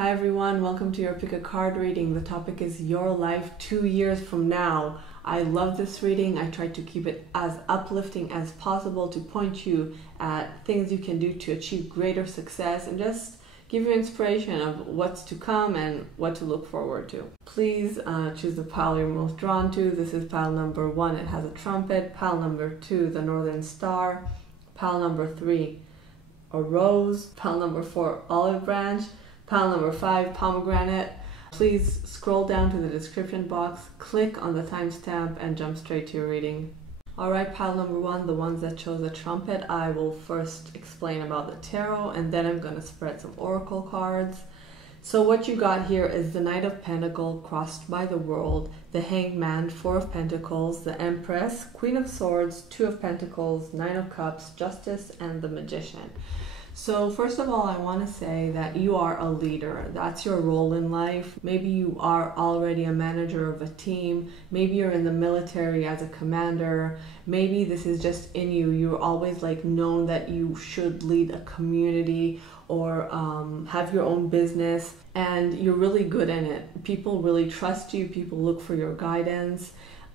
Hi everyone, welcome to your pick a card reading. The topic is your life 2 years from now. I love this reading. I tried to keep it as uplifting as possible to point you at things you can do to achieve greater success and just give you inspiration of what's to come and what to look forward to. Please choose the pile you're most drawn to. This is pile number 1. It has a trumpet. Pile number 2, the northern star. Pile number 3, a rose. Pile number 4, olive branch. Pile number 5, pomegranate. Please scroll down to the description box, click on the timestamp and jump straight to your reading. Alright, pile number 1, the ones that chose the trumpet, I will first explain about the tarot and then I'm going to spread some oracle cards. So what you got here is the Knight of Pentacles crossed by the World, the Hanged Man, 4 of Pentacles, the Empress, Queen of Swords, 2 of Pentacles, 9 of Cups, Justice, and the Magician. So first of all, I want to say that you are a leader. That's your role in life. Maybe you are already a manager of a team. Maybe you're in the military as a commander. Maybe this is just in you. You're always known that you should lead a community or have your own business, and you're really good in it. People really trust you. People look for your guidance.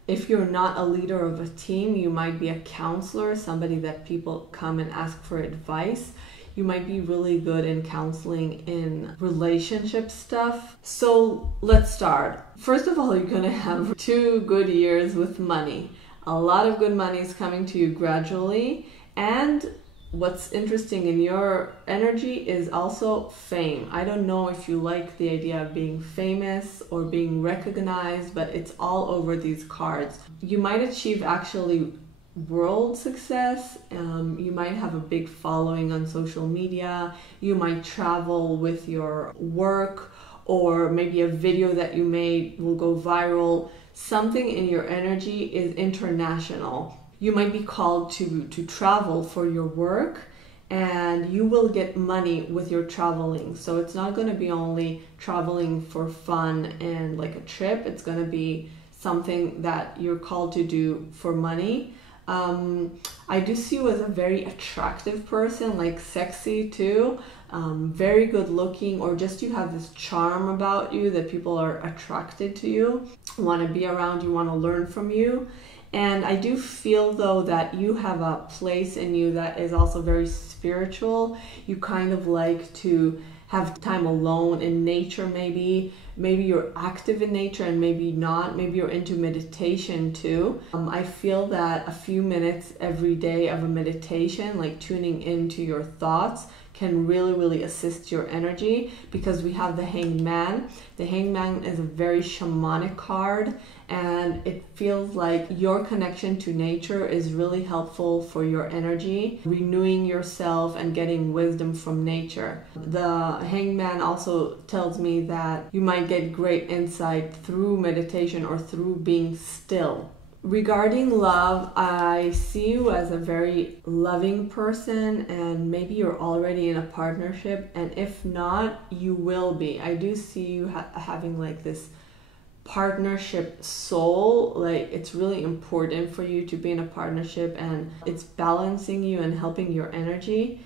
If you're not a leader of a team, you might be a counselor, somebody that people come and ask for advice. You might be really good in counseling in relationship stuff. So let's start. First of all, you're gonna have 2 good years with money. A lot of good money is coming to you gradually. And what's interesting in your energy is also fame. I don't know if you like the idea of being famous or being recognized, but it's all over these cards. You might achieve actually world success. You might have a big following on social media. You might travel with your work, or maybe a video that you made will go viral. Something in your energy is international. You might be called to travel for your work, and you will get money with your traveling. So it's not going to be only traveling for fun and like a trip. It's going to be something that you're called to do for money. I do see you as a very attractive person, like sexy too, very good looking, or just you have this charm about you that people are attracted to you, want to be around you, want to learn from you. And I do feel though that you have a place in you that is also very spiritual. You kind of like to have time alone in nature. Maybe you're active in nature and maybe not. Maybe you're into meditation too. I feel that a few minutes every day of a meditation, like tuning into your thoughts, can really assist your energy, because we have the Hanged Man. The Hanged Man is a very shamanic card, and it feels like your connection to nature is really helpful for your energy, renewing yourself and getting wisdom from nature. The Hanged Man also tells me that you might get great insight through meditation or through being still. Regarding love, I see you as a very loving person, and maybe you're already in a partnership, and if not, you will be. I do see you having this partnership soul. It's really important for you to be in a partnership, and it's balancing you and helping your energy.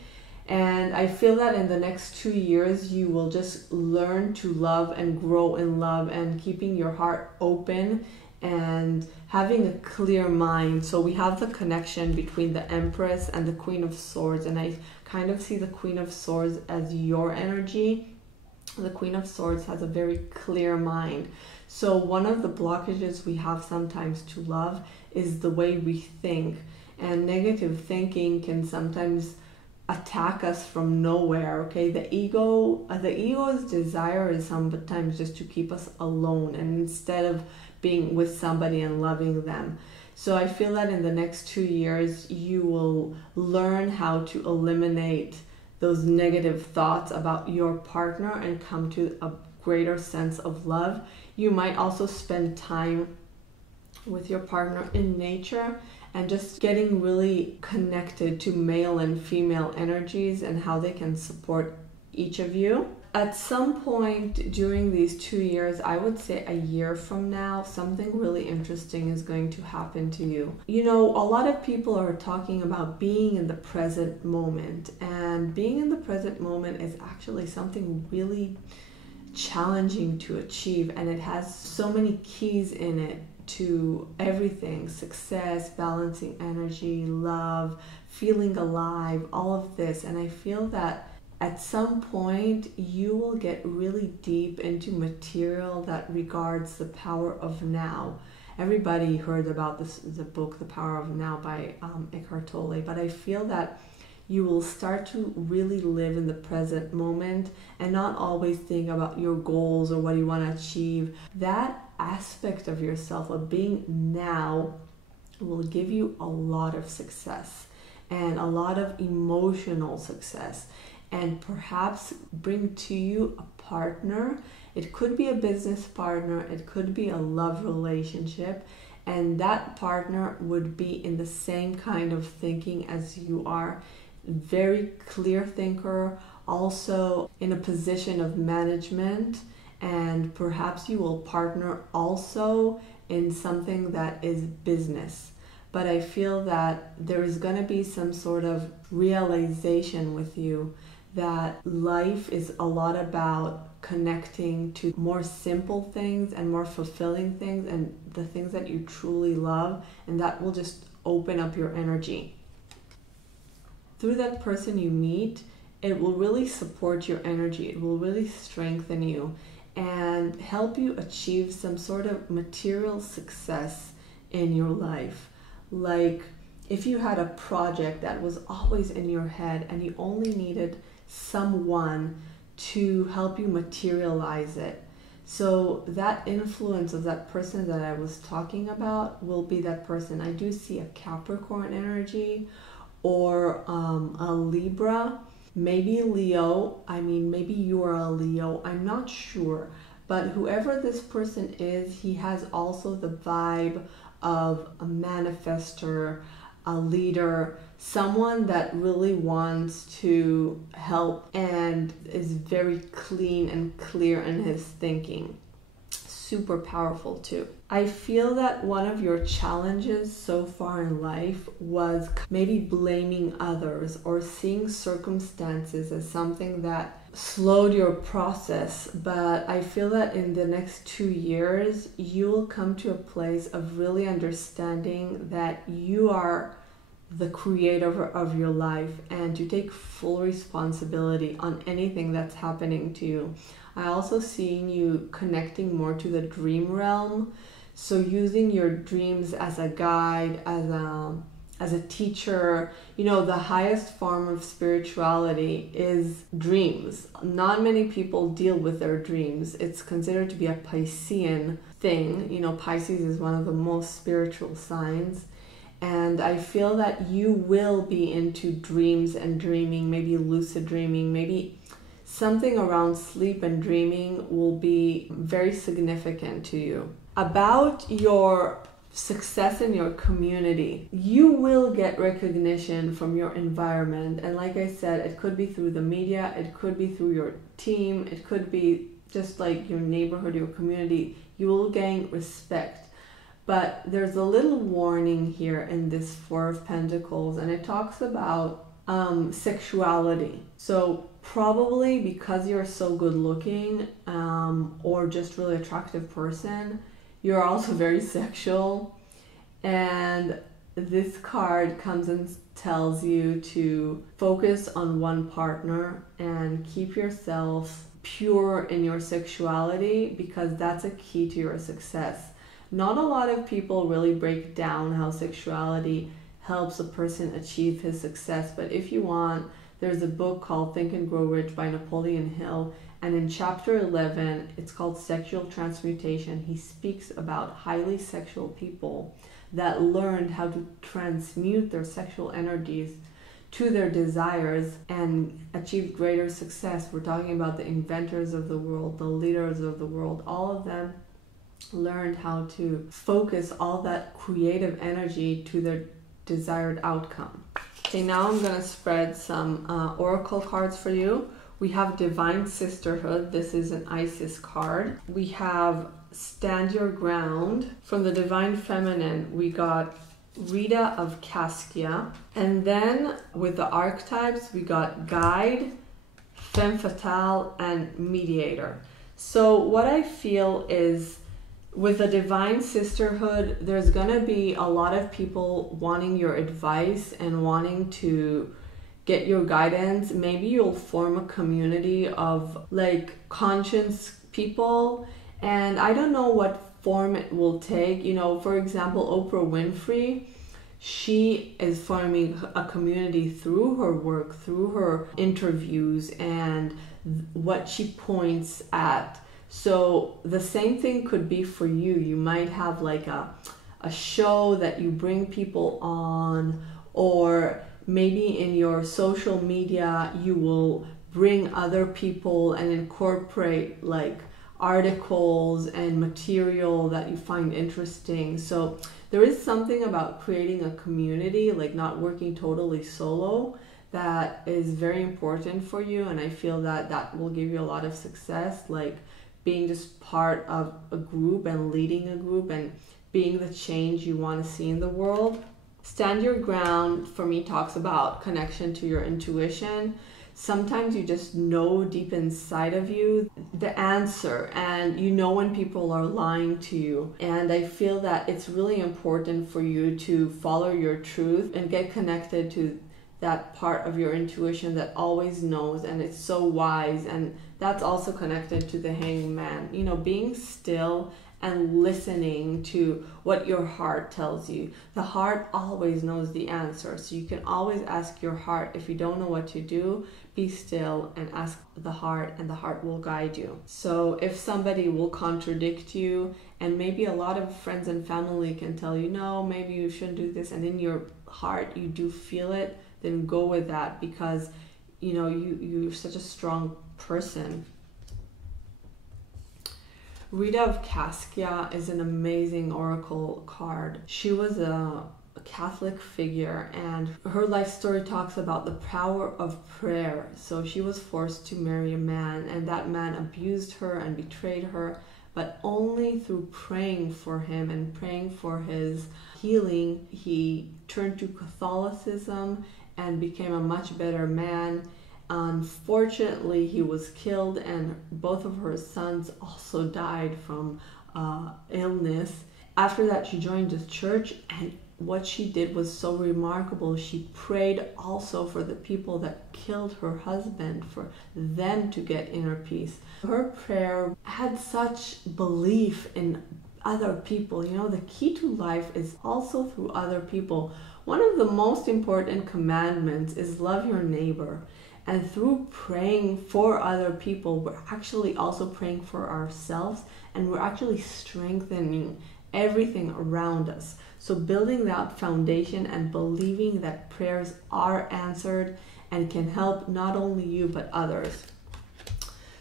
And I feel that in the next 2 years, you will just learn to love and grow in love, and keeping your heart open and having a clear mind. So we have the connection between the Empress and the Queen of Swords, and I kind of see the Queen of Swords as your energy. The Queen of Swords has a very clear mind. So one of the blockages we have sometimes to love is the way we think, and negative thinking can sometimes attack us from nowhere. Okay, the ego's desire is sometimes just to keep us alone, and instead of being with somebody and loving them. So I feel that in the next 2 years you will learn how to eliminate those negative thoughts about your partner and come to a greater sense of love. You might also spend time with your partner in nature and just getting really connected to male and female energies and how they can support each of you. At some point during these 2 years, I would say a year from now, something really interesting is going to happen to you. You know, a lot of people are talking about being in the present moment, and being in the present moment is actually something really challenging to achieve, and it has so many keys in it to everything: success, balancing energy, love, feeling alive, all of this. And I feel that at some point you will get really deep into material that regards the power of now. Everybody heard about the book The Power of Now by Eckhart Tolle, but I feel that you will start to really live in the present moment and not always think about your goals or what you want to achieve. That aspect of yourself, of being now, will give you a lot of success and a lot of emotional success, and perhaps bring to you a partner. It could be a business partner, it could be a love relationship, and that partner would be in the same kind of thinking as you are. Very clear thinker, also in a position of management, and perhaps you will partner also in something that is business. But I feel that there is going to be some sort of realization with you that life is a lot about connecting to more simple things and more fulfilling things and the things that you truly love, and that will just open up your energy. Through that person you meet, it will really support your energy. It will really strengthen you and help you achieve some sort of material success in your life. Like if you had a project that was always in your head and you only needed someone to help you materialize it. So that influence of that person that I was talking about will be that person. I do see a Capricorn energy, or a Libra, maybe Leo. I mean, maybe you are a Leo, I'm not sure. But whoever this person is, he has also the vibe of a manifestor, a leader, someone that really wants to help and is very clean and clear in his thinking. Super powerful too. I feel that one of your challenges so far in life was maybe blaming others or seeing circumstances as something that slowed your process. But I feel that in the next 2 years, you will come to a place of really understanding that you are the creator of your life and to take full responsibility on anything that's happening to you. I also seen you connecting more to the dream realm. So using your dreams as a guide, as a teacher. You know, the highest form of spirituality is dreams. Not many people deal with their dreams. It's considered to be a Piscean thing. You know, Pisces is one of the most spiritual signs. And I feel that you will be into dreams and dreaming, maybe lucid dreaming, maybe something around sleep and dreaming will be very significant to you. About your success in your community, you will get recognition from your environment. And like I said, it could be through the media, it could be through your team, it could be just like your neighborhood, your community. You will gain respect. But there's a little warning here in this Four of Pentacles, and it talks about sexuality. So probably because you're so good looking or just really attractive person, you're also very sexual. And this card comes and tells you to focus on one partner and keep yourself pure in your sexuality, because that's a key to your success. Not a lot of people really break down how sexuality helps a person achieve his success, but if you want, there's a book called Think and Grow Rich by Napoleon Hill, and in chapter 11, it's called Sexual Transmutation. He speaks about highly sexual people that learned how to transmute their sexual energies to their desires and achieve greater success. We're talking about the inventors of the world, the leaders of the world, all of them learned how to focus all that creative energy to their desired outcome. Okay, now I'm gonna spread some oracle cards for you. We have Divine Sisterhood. This is an Isis card. We have Stand Your Ground. From the Divine Feminine, we got Rita of Caskia. And then with the archetypes, we got Guide, Femme Fatale, and Mediator. So what I feel is with the Divine Sisterhood, there's gonna be a lot of people wanting your advice and wanting to get your guidance. Maybe you'll form a community of like conscious people, and I don't know what form it will take. You know, for example, Oprah Winfrey, she is forming a community through her work, through her interviews, and what she points at. So the same thing could be for you. You might have like a show that you bring people on, or maybe in your social media you will bring other people and incorporate like articles and material that you find interesting. So there is something about creating a community, like not working totally solo, that is very important for you, and I feel that that will give you a lot of success, like being just part of a group and leading a group and being the change you want to see in the world. Stand Your Ground for me talks about connection to your intuition. Sometimes you just know deep inside of you the answer, and you know when people are lying to you. And I feel that it's really important for you to follow your truth and get connected to that part of your intuition that always knows, and it's so wise. And that's also connected to the Hangman. You know, being still and listening to what your heart tells you. The heart always knows the answer, so you can always ask your heart. If you don't know what to do, be still and ask the heart, and the heart will guide you. So if somebody will contradict you, and maybe a lot of friends and family can tell you, no, maybe you shouldn't do this, and in your heart you do feel it, then go with that, because you know you're such a strong person. Rita of Caskia is an amazing oracle card. She was a Catholic figure, and her life story talks about the power of prayer. So she was forced to marry a man, and that man abused her and betrayed her, but only through praying for him and praying for his healing, he turned to Catholicism and became a much better man. Unfortunately, he was killed, and both of her sons also died from illness. After that, she joined the church, and what she did was so remarkable. She prayed also for the people that killed her husband, for them to get inner peace. Her prayer had such belief in other people. You know, the key to life is also through other people. One of the most important commandments is love your neighbor. And through praying for other people, we're actually also praying for ourselves, and we're actually strengthening everything around us. So building that foundation and believing that prayers are answered and can help not only you but others.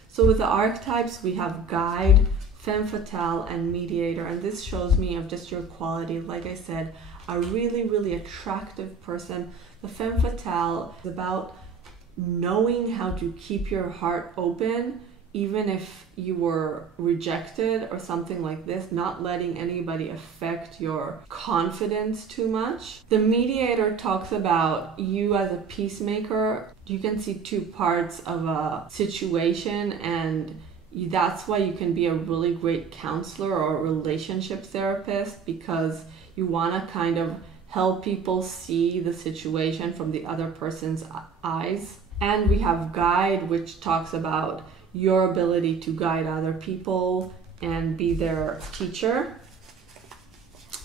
So with the archetypes, we have guide, femme fatale, and mediator, and this shows me of just your quality. Like I said, a really, really attractive person. The femme fatale is about knowing how to keep your heart open, even if you were rejected or something like this, not letting anybody affect your confidence too much. The mediator talks about you as a peacemaker. You can see two parts of a situation, and that's why you can be a really great counselor or a relationship therapist, because you want to kind of help people see the situation from the other person's eyes. And we have guide, which talks about your ability to guide other people and be their teacher.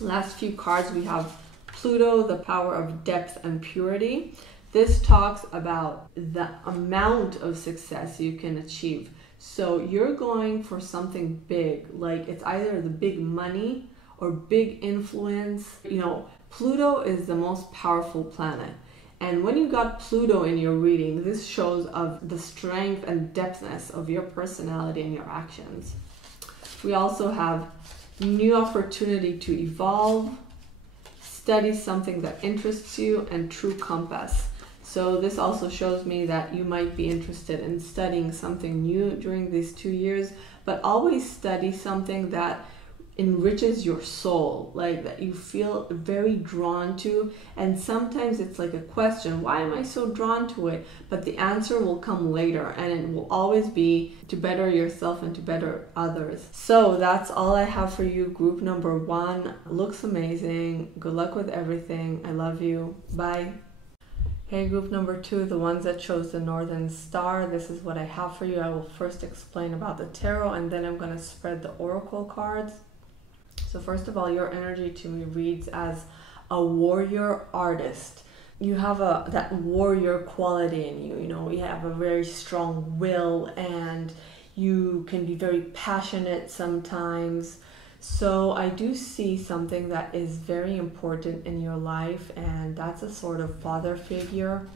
Last few cards, we have Pluto, the power of depth and purity. This talks about the amount of success you can achieve. So you're going for something big, like it's either the big money or big influence. You know, Pluto is the most powerful planet. And when you got Pluto in your reading, this shows of the strength and depthness of your personality and your actions. We also have new opportunity to evolve, study something that interests you, and true compass. So this also shows me that you might be interested in studying something new during these 2 years, but always study something that enriches your soul, like that you feel very drawn to. And sometimes it's like a question, why am I so drawn to it? But the answer will come later, and it will always be to better yourself and to better others. So that's all I have for you, group number 1. Looks amazing. Good luck with everything. I love you. Bye. Hey, group number 2, the ones that chose the Northern Star. This is what I have for you. I will first explain about the tarot, and then I'm going to spread the oracle cards. So first of all, your energy to me reads as a warrior artist. You have that warrior quality in you. You know, you have a very strong will, and you can be very passionate sometimes. So I do see something that is very important in your life, and that's a sort of father figure.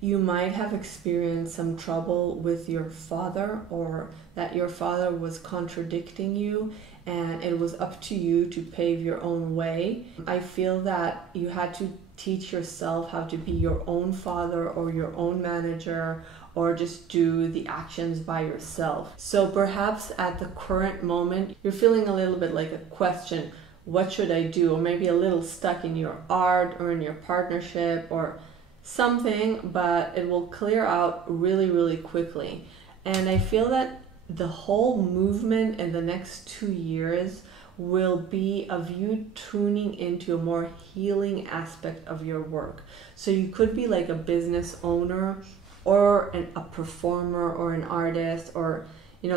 You might have experienced some trouble with your father, or that your father was contradicting you, and it was up to you to pave your own way. I feel that you had to teach yourself how to be your own father or your own manager, or just do the actions by yourself. So perhaps at the current moment, you're feeling a little bit like a question, what should I do? Or maybe a little stuck in your art or in your partnership or something, but it will clear out really, really quickly. And I feel that the whole movement in the next 2 years will be of you tuning into a more healing aspect of your work. So you could be like a business owner, or a performer, or an artist, or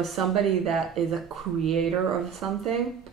somebody that is a creator of something.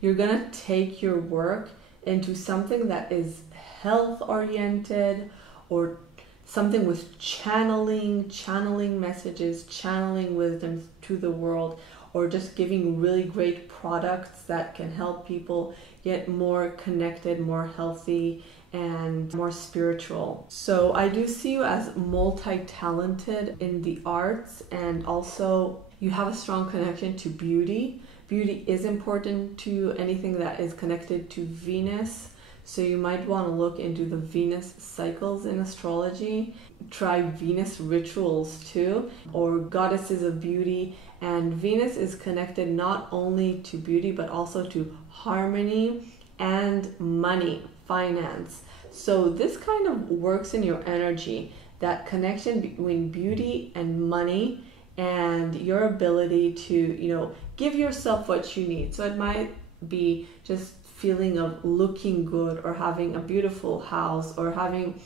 You're gonna take your work into something that is health oriented, or something with channeling messages, channeling wisdom to the world, or just giving really great products that can help people get more connected, more healthy, and more spiritual. So I do see you as multi-talented in the arts, and also you have a strong connection to beauty. Beauty is important to anything that is connected to Venus. So you might want to look into the Venus cycles in astrology. Try Venus rituals too, or goddesses of beauty. And Venus is connected not only to beauty, but also to harmony and money, finance. So this kind of works in your energy, that connection between beauty and money, and your ability to, give yourself what you need. So it might be just feeling of looking good, or having a beautiful house, or having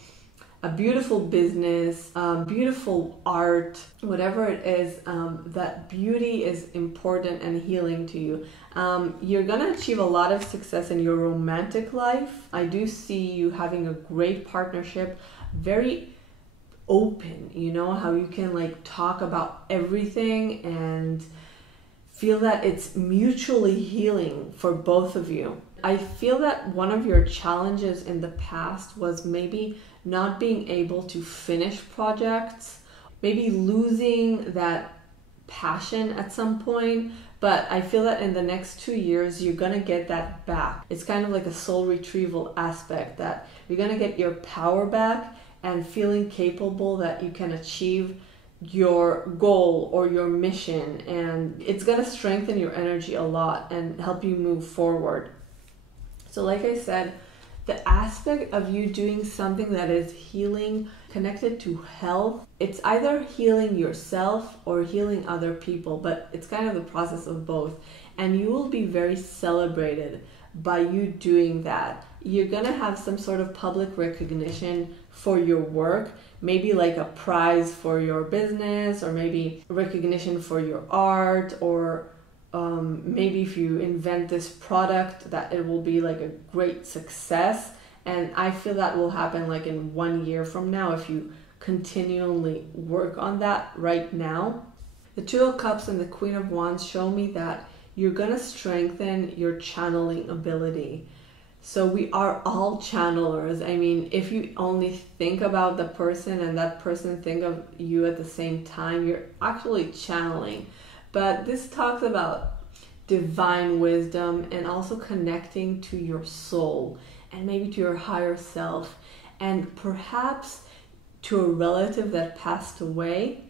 a beautiful business, beautiful art, whatever it is, that beauty is important and healing to you. You're gonna achieve a lot of success in your romantic life. I do see you having a great partnership, very open, how you can talk about everything and feel that it's mutually healing for both of you. I feel that one of your challenges in the past was maybe not being able to finish projects, maybe losing that passion at some point, but I feel that in the next 2 years, you're gonna get that back. It's kind of like a soul retrieval aspect, that you're gonna get your power back and feeling capable that you can achieve your goal or your mission, and it's gonna strengthen your energy a lot and help you move forward. So like I said, the aspect of you doing something that is healing, connected to health, it's either healing yourself or healing other people, but it's kind of the process of both. And you will be very celebrated by you doing that. You're gonna have some sort of public recognition for your work, maybe like a prize for your business, or maybe recognition for your art, or maybe if you invent this product, that it will be like a great success. And I feel that will happen in 1 year from now if you continually work on that right now. The Two of Cups and the Queen of Wands show me that you're gonna strengthen your channeling ability. So we are all channelers. I mean, if you only think about the person and that person think of you at the same time, you're actually channeling. But this talks about divine wisdom, and also connecting to your soul, and maybe to your higher self, and perhaps to a relative that passed away.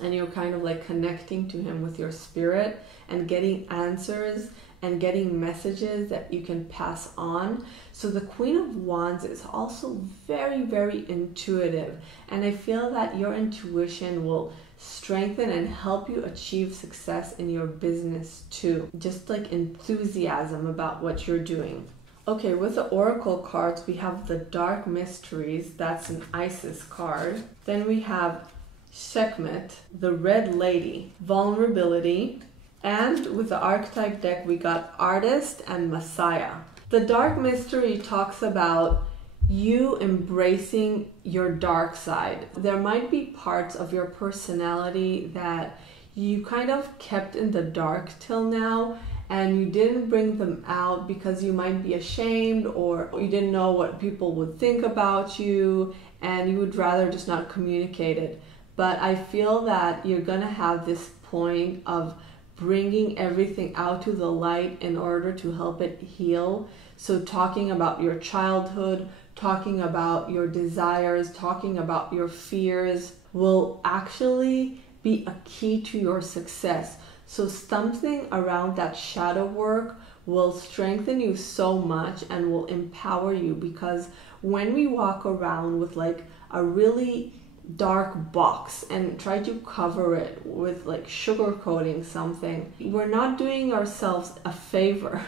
and you're kind of like connecting to him with your spirit and getting answers and getting messages that you can pass on. So the Queen of Wands is also very, very intuitive, and I feel that your intuition will strengthen and help you achieve success in your business too. Just like enthusiasm about what you're doing. Okay, with the Oracle cards, we have the Dark Mysteries. That's an Isis card. Then we have Sekhmet, the Red Lady, Vulnerability. And with the Archetype deck, we got Artist and Messiah. The Dark Mystery talks about you embracing your dark side. There might be parts of your personality that you kind of kept in the dark till now, and you didn't bring them out because you might be ashamed, or you didn't know what people would think about you, and you would rather just not communicate it. But I feel that you're gonna have this point of bringing everything out to the light in order to help it heal. So talking about your childhood, talking about your desires, talking about your fears will actually be a key to your success. So something around that shadow work will strengthen you so much and will empower you, because when we walk around with like a really dark box and try to cover it with like sugarcoating something, we're not doing ourselves a favor.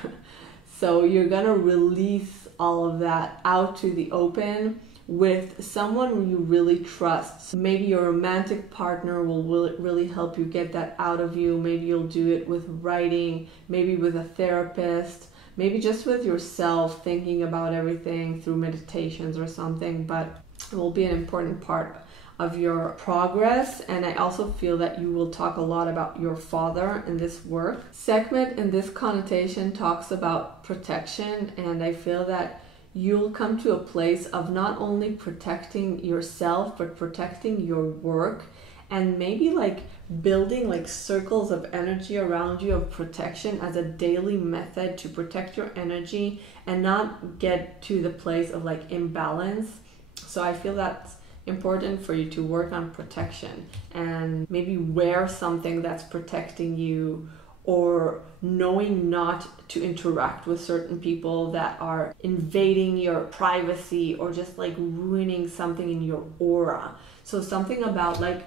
So you're gonna release all of that out to the open with someone you really trust. Maybe your romantic partner will really help you get that out of you. Maybe you'll do it with writing, maybe with a therapist, maybe just with yourself, thinking about everything through meditations or something. But it will be an important part of your progress. And I also feel that you will talk a lot about your father in this work. Sekhmet in this connotation talks about protection, and I feel that you'll come to a place of not only protecting yourself but protecting your work, and maybe like building like circles of energy around you of protection as a daily method to protect your energy and not get to the place of like imbalance. So I feel that's important for you to work on protection and maybe wear something that's protecting you, or knowing not to interact with certain people that are invading your privacy or just like ruining something in your aura. So something about like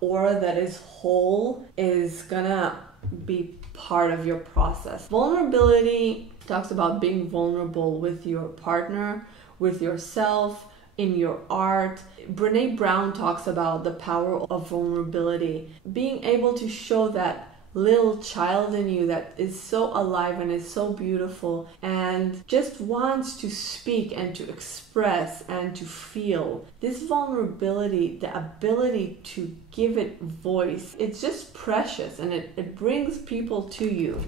aura that is whole is gonna be part of your process. Vulnerability talks about being vulnerable with your partner, with yourself, in your art. Brene Brown talks about the power of vulnerability, being able to show that little child in you that is so alive and is so beautiful and just wants to speak and to express and to feel. This vulnerability, the ability to give it voice, it's just precious, and it brings people to you.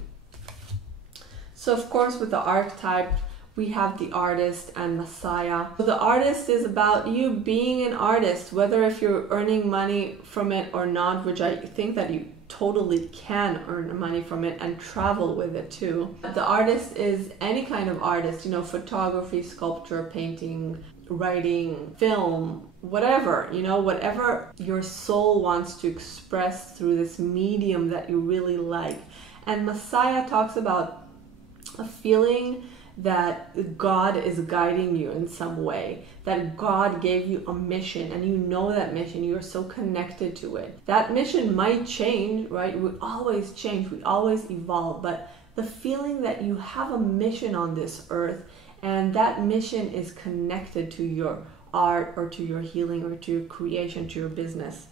So of course with the archetype, we have the Artist and Messiah. So the Artist is about you being an artist, whether if you're earning money from it or not, which I think that you totally can earn money from it and travel with it too. The Artist is any kind of artist, you know, photography, sculpture, painting, writing, film, whatever, you know, whatever your soul wants to express through this medium that you really like. And Messiah talks about a feeling that God is guiding you in some way, that God gave you a mission and you know that mission, you are so connected to it. That mission might change, right? We always change, we always evolve, but the feeling that you have a mission on this earth, and that mission is connected to your art or to your healing or to your creation, to your business.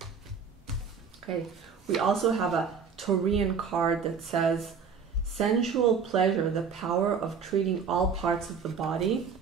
Okay, we also have a Taurian card that says, sensual pleasure, the power of treating all parts of the body.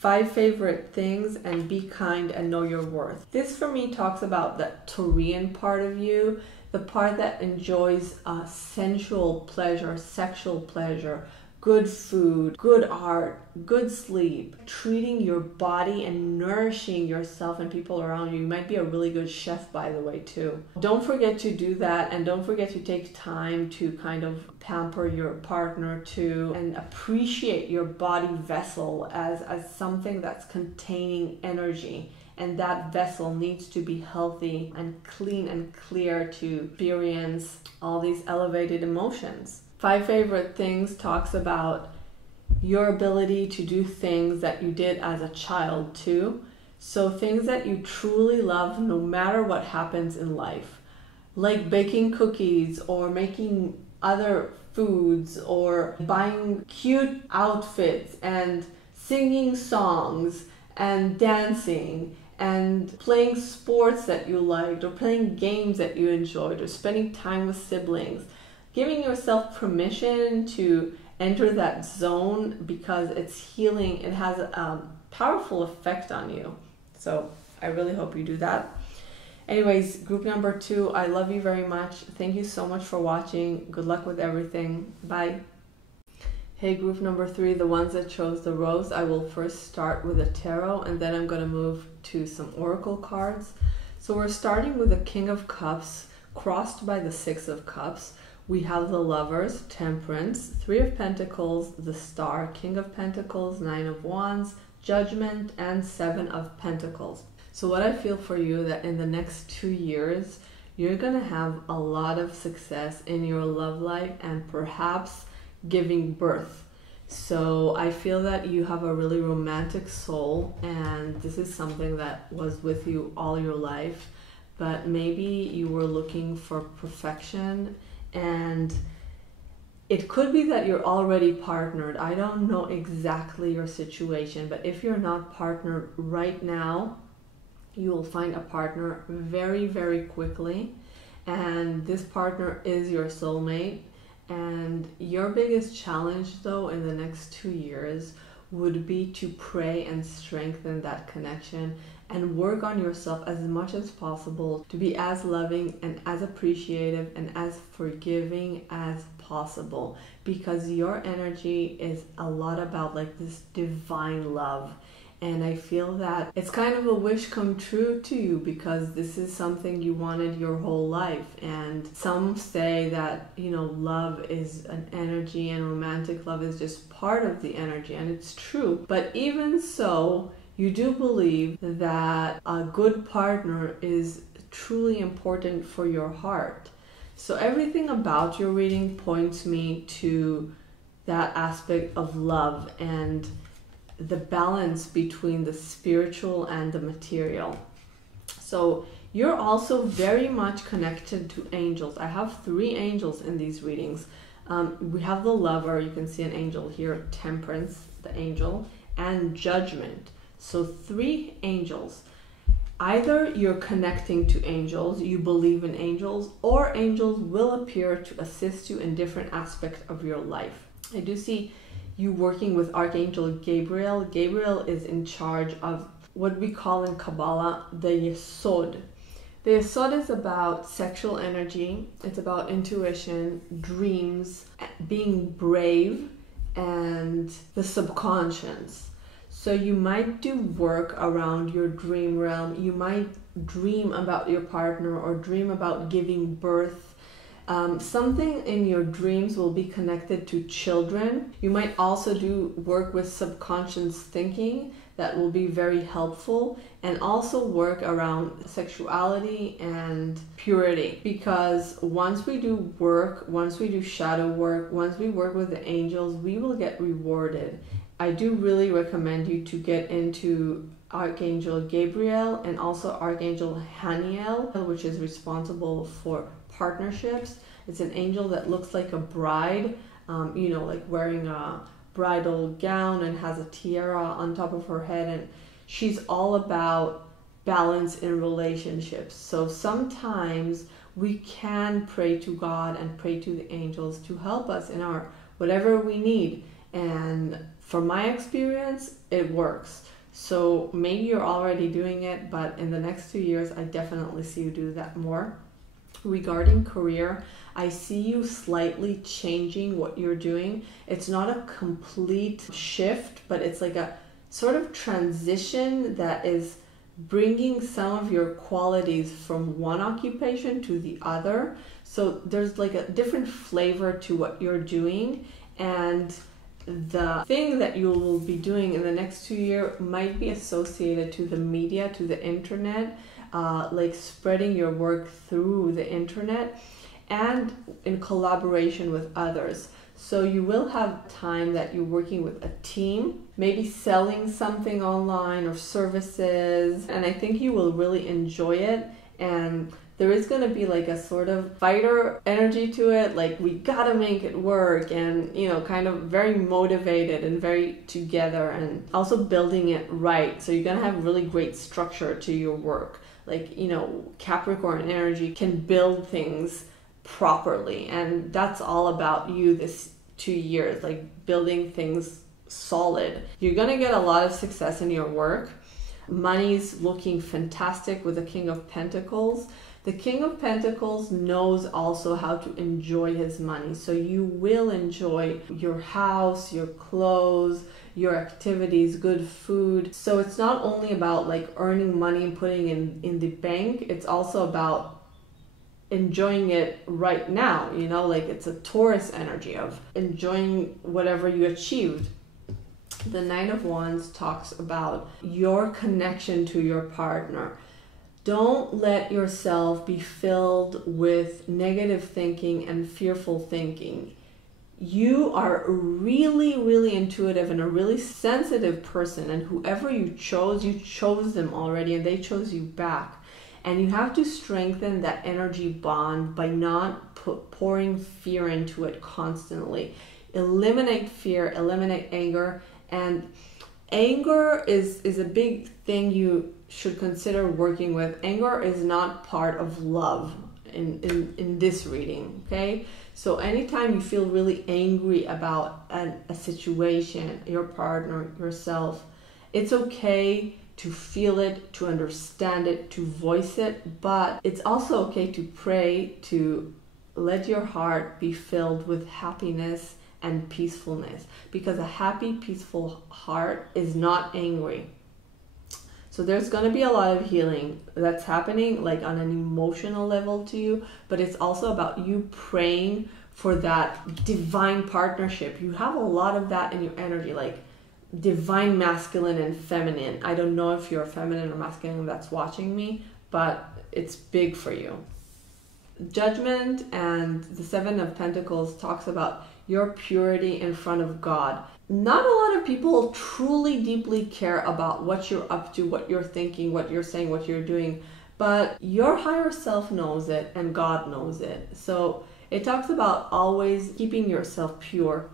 5 favorite things, and be kind and know your worth. This for me talks about the Taurian part of you, the part that enjoys sensual pleasure, sexual pleasure, good food, good art, good sleep, treating your body and nourishing yourself and people around you. You might be a really good chef, by the way, too. Don't forget to do that, and don't forget to take time to kind of pamper your partner too, and appreciate your body vessel as something that's containing energy and that vessel needs to be healthy and clean and clear to experience all these elevated emotions. 5 Favorite Things talks about your ability to do things that you did as a child too. So things that you truly love no matter what happens in life, like baking cookies or making other foods or buying cute outfits and singing songs and dancing and playing sports that you liked or playing games that you enjoyed or spending time with siblings. Giving yourself permission to enter that zone because it's healing. It has a powerful effect on you. So I really hope you do that. Anyways, group number 2, I love you very much. Thank you so much for watching. Good luck with everything. Bye. Hey, group number 3, the ones that chose the rose, I will first start with a tarot and then I'm going to move to some oracle cards. So we're starting with the King of Cups crossed by the 6 of Cups. We have the Lovers, Temperance, 3 of Pentacles, the Star, King of Pentacles, 9 of Wands, Judgment, and 7 of Pentacles. So what I feel for you that in the next 2 years, you're going to have a lot of success in your love life and perhaps giving birth. So I feel that you have a really romantic soul and this is something that was with you all your life, but maybe you were looking for perfection and it could be that you're already partnered. I don't know exactly your situation, but if you're not partnered right now, you will find a partner very, very quickly. And this partner is your soulmate. And your biggest challenge though in the next 2 years would be to pray and strengthen that connection and work on yourself as much as possible to be as loving and as appreciative and as forgiving as possible, because your energy is a lot about like this divine love. And I feel that it's kind of a wish come true to you because this is something you wanted your whole life. And some say that, you know, love is an energy and romantic love is just part of the energy, and it's true. But even so, you do believe that a good partner is truly important for your heart. So everything about your reading points me to that aspect of love and the balance between the spiritual and the material. So you're also very much connected to angels. I have 3 angels in these readings. We have the Lover, you can see an angel here, Temperance, the angel, and Judgment. So 3 angels. Either you're connecting to angels, you believe in angels, or angels will appear to assist you in different aspects of your life. I do see you working with Archangel Gabriel. Gabriel is in charge of what we call in Kabbalah the Yesod. The Yesod is about sexual energy, it's about intuition, dreams, being brave, and the subconscious. So you might do work around your dream realm. You might dream about your partner or dream about giving birth. Something in your dreams will be connected to children. You might also do work with subconscious thinking that will be very helpful, and also work around sexuality and purity, because once we do work, once we do shadow work, once we work with the angels, we will get rewarded. I do really recommend you to get into Archangel Gabriel and also Archangel Haniel, which is responsible for partnerships. It's an angel that looks like a bride, you know, like wearing a bridal gown and has a tiara on top of her head, and she's all about balance in relationships. So sometimes we can pray to God and pray to the angels to help us in our whatever we need, and from my experience it works. So maybe you're already doing it, but in the next 2 years I definitely see you do that more. Regarding career, I see you slightly changing what you're doing. It's not a complete shift, but it's like a sort of transition that is bringing some of your qualities from one occupation to the other. So there's like a different flavor to what you're doing, and the thing that you will be doing in the next 2 years might be associated to the media, to the internet, like spreading your work through the internet and in collaboration with others. So you will have time that you're working with a team, maybe selling something online or services, and I think you will really enjoy it. And there is going to be like a sort of fighter energy to it, like we gotta make it work, and you know, kind of very motivated and very together, and also building it right. So you're going to have really great structure to your work. Like, you know, Capricorn energy can build things properly, and that's all about you this 2 years, like building things solid. You're going to get a lot of success in your work. Money's looking fantastic with the King of Pentacles. The King of Pentacles knows also how to enjoy his money. So you will enjoy your house, your clothes, your activities, good food. So it's not only about like earning money and putting in the bank, it's also about enjoying it right now, you know, like it's a Taurus energy of enjoying whatever you achieved. The Knight of Wands talks about your connection to your partner. Don't let yourself be filled with negative thinking and fearful thinking. You are really, really intuitive and a really sensitive person, and whoever you chose them already and they chose you back. And you have to strengthen that energy bond by not pouring fear into it constantly. Eliminate fear, eliminate anger. And anger is a big thing you should consider working with. Anger is not part of love in this reading, okay? So anytime you feel really angry about a situation, your partner, yourself, it's okay to feel it, to understand it, to voice it, but it's also okay to pray, to let your heart be filled with happiness and peacefulness, because a happy, peaceful heart is not angry. So there's going to be a lot of healing that's happening like on an emotional level to you, but it's also about you praying for that divine partnership. You have a lot of that in your energy, like divine masculine and feminine. I don't know if you're feminine or masculine that's watching me, but it's big for you. Judgment and the Seven of Pentacles talks about your purity in front of God. Not a lot of people truly deeply care about what you're up to, what you're thinking, what you're saying, what you're doing, but your higher self knows it and God knows it. So it talks about always keeping yourself pure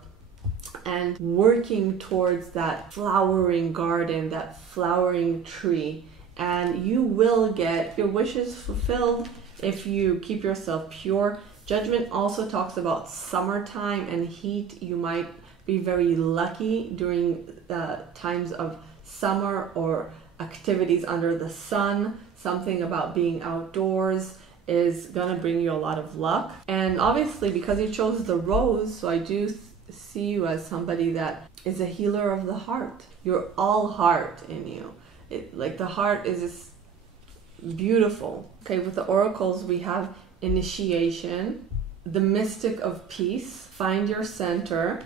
and working towards that flowering garden, that flowering tree, and you will get your wishes fulfilled if you keep yourself pure. Judgment also talks about summertime and heat. You might be very lucky during times of summer or activities under the sun. Something about being outdoors is gonna bring you a lot of luck. And obviously, because you chose the rose, so I do see you as somebody that is a healer of the heart. You're all heart in you. Like the heart is just beautiful. Okay, with the oracles we have initiation, the mystic of peace, find your center,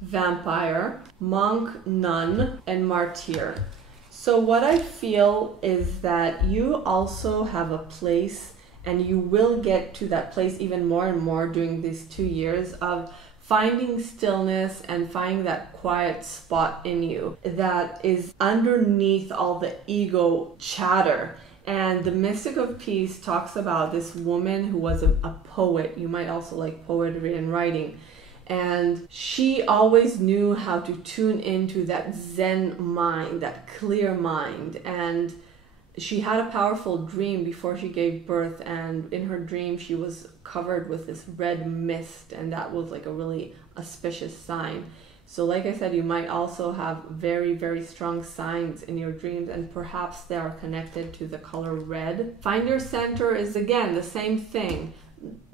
vampire, monk, nun, and martyr. So what I feel is that you also have a place, and you will get to that place even more and more during these 2 years of finding stillness and finding that quiet spot in you that is underneath all the ego chatter. And the Mystic of Peace talks about this woman who was a poet. You might also like poetry and writing. And she always knew how to tune into that Zen mind, that clear mind. And she had a powerful dream before she gave birth. And in her dream, she was covered with this red mist. And that was like a really auspicious sign. So like I said, you might also have very, very strong signs in your dreams, and perhaps they are connected to the color red. Find your center is again the same thing.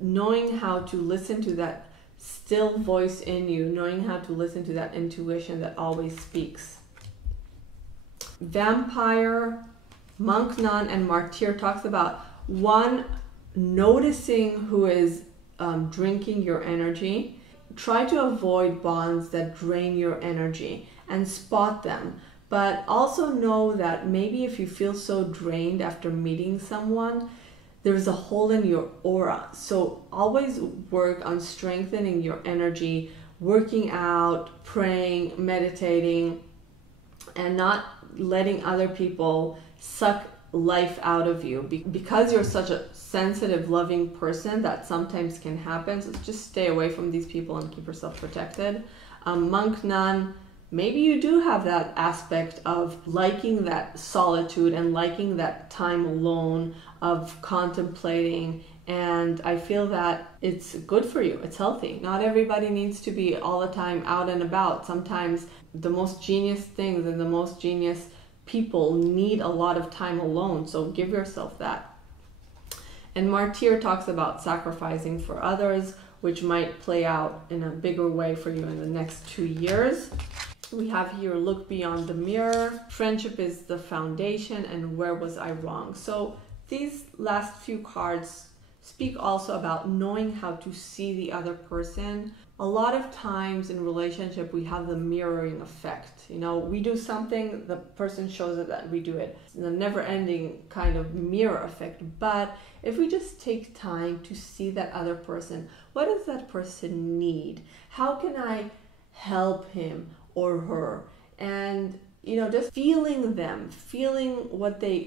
Knowing how to listen to that still voice in you, knowing how to listen to that intuition that always speaks. Vampire, monk, nun, and martyr talks about one, noticing who is drinking your energy. try to avoid bonds that drain your energy and spot them. But also know that maybe if you feel so drained after meeting someone, there's a hole in your aura. So always work on strengthening your energy, working out, praying, meditating, and not letting other people suck life out of you. Because you're such a sensitive, loving person, that sometimes can happen. So just stay away from these people and keep yourself protected. Monk, nun, maybe you do have that aspect of liking that solitude and liking that time alone, of contemplating, and I feel that it's good for you. It's healthy. Not everybody needs to be all the time out and about. Sometimes the most genius things and the most genius people need a lot of time alone, so give yourself that. And Martyr talks about sacrificing for others, which might play out in a bigger way for you in the next 2 years. We have here, look beyond the mirror. Friendship is the foundation, and where was I wrong? So these last few cards speak also about knowing how to see the other person. A lot of times in relationship, we have the mirroring effect. You know, we do something, the person shows it that we do it. It's a never-ending kind of mirror effect. But if we just take time to see that other person, what does that person need? How can I help him or her? And you know, just feeling them, feeling what they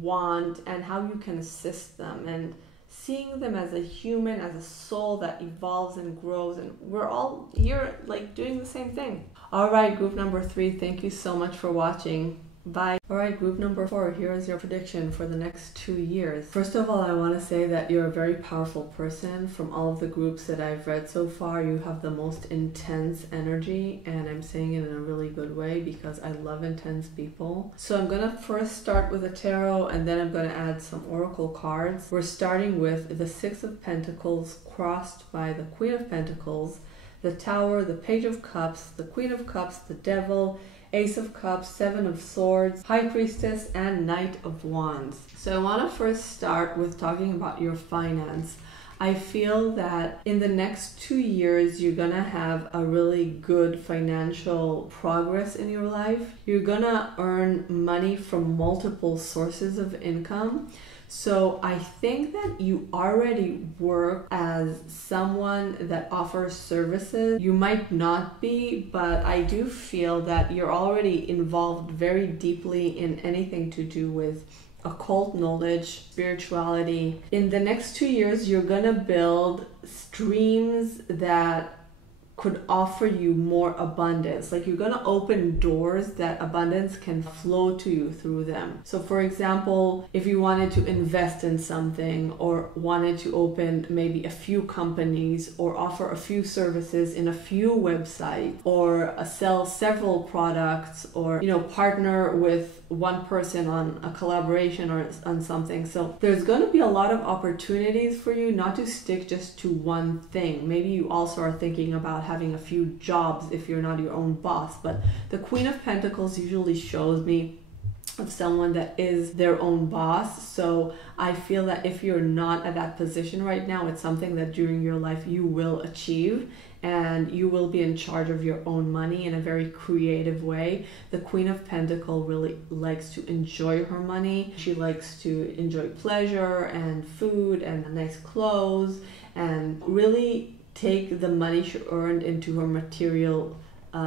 want and how you can assist them, and seeing them as a human, as a soul that evolves and grows, and we're all here like doing the same thing. All right, group number 3, thank you so much for watching. Bye. All right, group number 4, here is your prediction for the next 2 years. First of all, I want to say that you're a very powerful person. From all of the groups that I've read so far, you have the most intense energy, and I'm saying it in a really good way because I love intense people. So I'm going to first start with a tarot, and then I'm going to add some oracle cards. We're starting with the 6 of Pentacles crossed by the Queen of Pentacles, the Tower, the Page of Cups, the Queen of Cups, the Devil, Ace of Cups, 7 of Swords, High Priestess, and Knight of Wands. So I want to first start with talking about your finance. I feel that in the next 2 years, you're going to have a really good financial progress in your life. You're going to earn money from multiple sources of income. So I think that you already work as someone that offers services. You might not be, but I do feel that you're already involved very deeply in anything to do with occult knowledge, spirituality. In the next 2 years, you're gonna build streams that could offer you more abundance. Like you're gonna open doors that abundance can flow to you through them. So for example, if you wanted to invest in something or wanted to open maybe a few companies or offer a few services in a few websites or sell several products or, you know, partner with one person on a collaboration or on something. So there's going to be a lot of opportunities for you not to stick just to one thing. Maybe you also are thinking about having a few jobs if you're not your own boss. But the Queen of Pentacles usually shows me of someone that is their own boss. So I feel that if you're not at that position right now, it's something that during your life you will achieve, and you will be in charge of your own money in a very creative way. The Queen of Pentacles really likes to enjoy her money. She likes to enjoy pleasure and food and nice clothes, and really take the money she earned into her material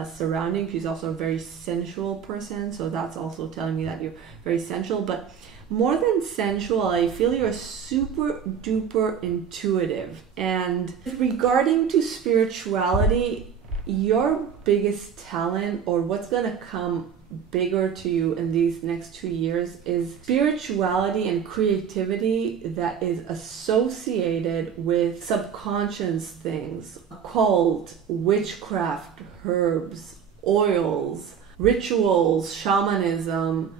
surrounding. She's also a very sensual person, so that's also telling me that you're very sensual. But more than sensual, I feel you're super duper intuitive. And regarding to spirituality, your biggest talent, or what's gonna come bigger to you in these next 2 years, is spirituality and creativity that is associated with subconscious things, occult, witchcraft, herbs, oils, rituals, shamanism,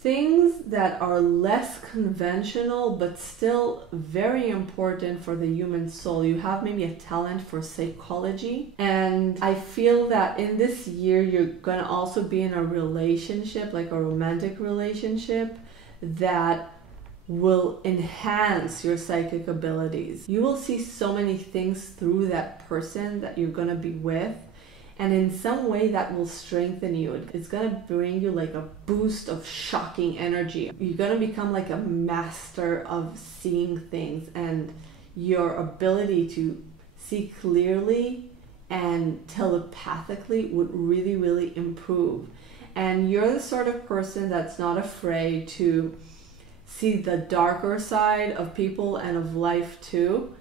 things that are less conventional but still very important for the human soul. You have maybe a talent for psychology, and I feel that in this year you're gonna also be in a relationship, like a romantic relationship, that will enhance your psychic abilities. You will see so many things through that person that you're going to be with, and in some way that will strengthen you. It's going to bring you like a boost of shocking energy. You're going to become like a master of seeing things, and your ability to see clearly and telepathically would really, really improve. And you're the sort of person that's not afraid to see the darker side of people and of life too.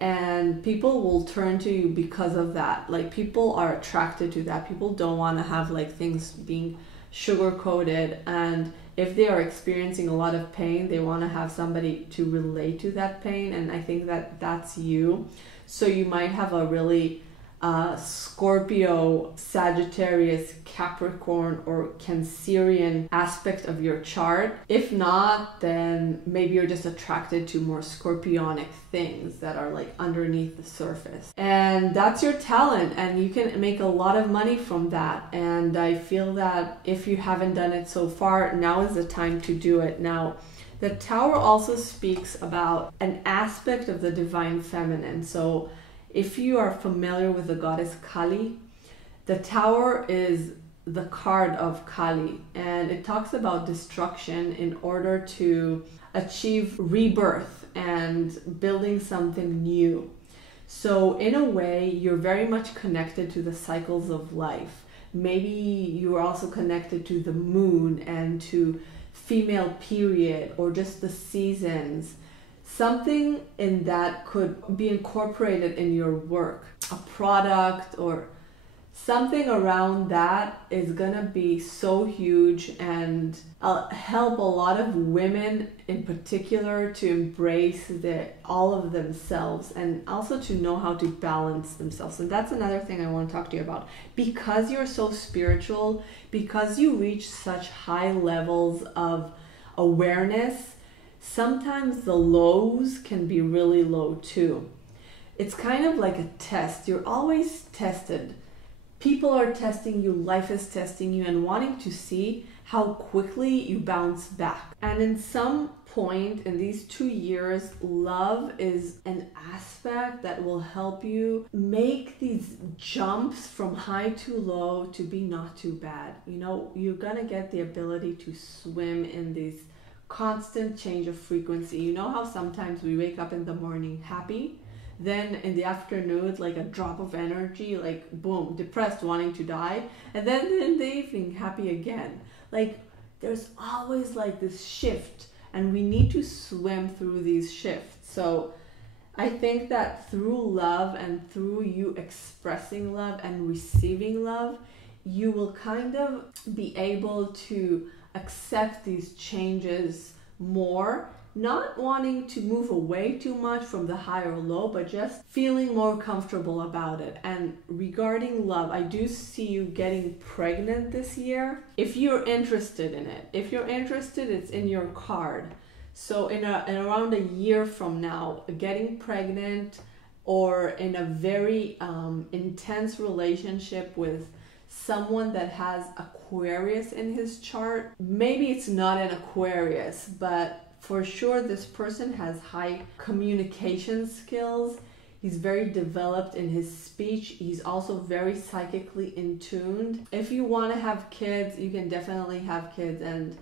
And people will turn to you because of that. Like, people are attracted to that. People don't want to have like things being sugar coated, and if they are experiencing a lot of pain, they want to have somebody to relate to that pain. And I think that that's you. So you might have a really Scorpio, Sagittarius, Capricorn, or Cancerian aspect of your chart. If not, then maybe you're just attracted to more scorpionic things that are like underneath the surface. And that's your talent, and you can make a lot of money from that. And I feel that if you haven't done it so far, now is the time to do it. Now, the Tower also speaks about an aspect of the divine feminine. So if you are familiar with the goddess Kali, the Tower is the card of Kali, and it talks about destruction in order to achieve rebirth and building something new. So in a way, you're very much connected to the cycles of life. Maybe you are also connected to the moon and to female period, or just the seasons. Something in that could be incorporated in your work, a product or something around that is gonna be so huge and help a lot of women in particular to embrace all of themselves, and also to know how to balance themselves. And that's another thing I want to talk to you about. Because you're so spiritual, because you reach such high levels of awareness, sometimes the lows can be really low too. It's kind of like a test. You're always tested. People are testing you, life is testing you, and wanting to see how quickly you bounce back. And in some point in these 2 years, love is an aspect that will help you make these jumps from high to low to be not too bad. You know, you're gonna get the ability to swim in these constant change of frequency. You know how sometimes we wake up in the morning happy, then in the afternoon like a drop of energy, like boom, depressed, wanting to die, and then in the evening happy again. Like, there's always like this shift, and we need to swim through these shifts. So I think that through love and through you expressing love and receiving love, you will kind of be able to accept these changes more, not wanting to move away too much from the high or low, but just feeling more comfortable about it. And regarding love, I do see you getting pregnant this year. If you're interested in it, it's in your card. So in around a year from now, getting pregnant, or in a very intense relationship with someone that has Aquarius in his chart. Maybe it's not an Aquarius, but for sure this person has high communication skills. He's very developed in his speech. He's also very psychically in tuned. If you want to have kids, you can definitely have kids, and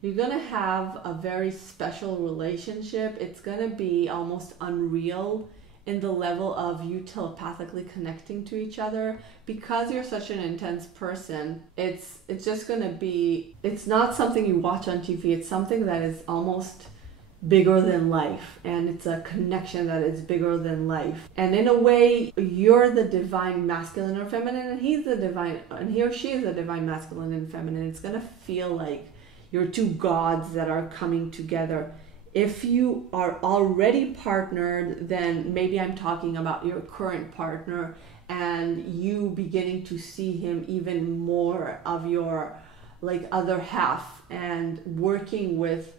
you're gonna have a very special relationship. It's gonna be almost unreal in the level of you telepathically connecting to each other. Because you're such an intense person, it's just gonna be, it's not something you watch on TV, it's something that is almost bigger than life, and it's a connection that is bigger than life. And in a way, you're the divine masculine or feminine, and he's the divine, and he or she is the divine masculine and feminine. It's gonna feel like you're two gods that are coming together. If you are already partnered, then maybe I'm talking about your current partner and you beginning to see him even more of your like other half, and working with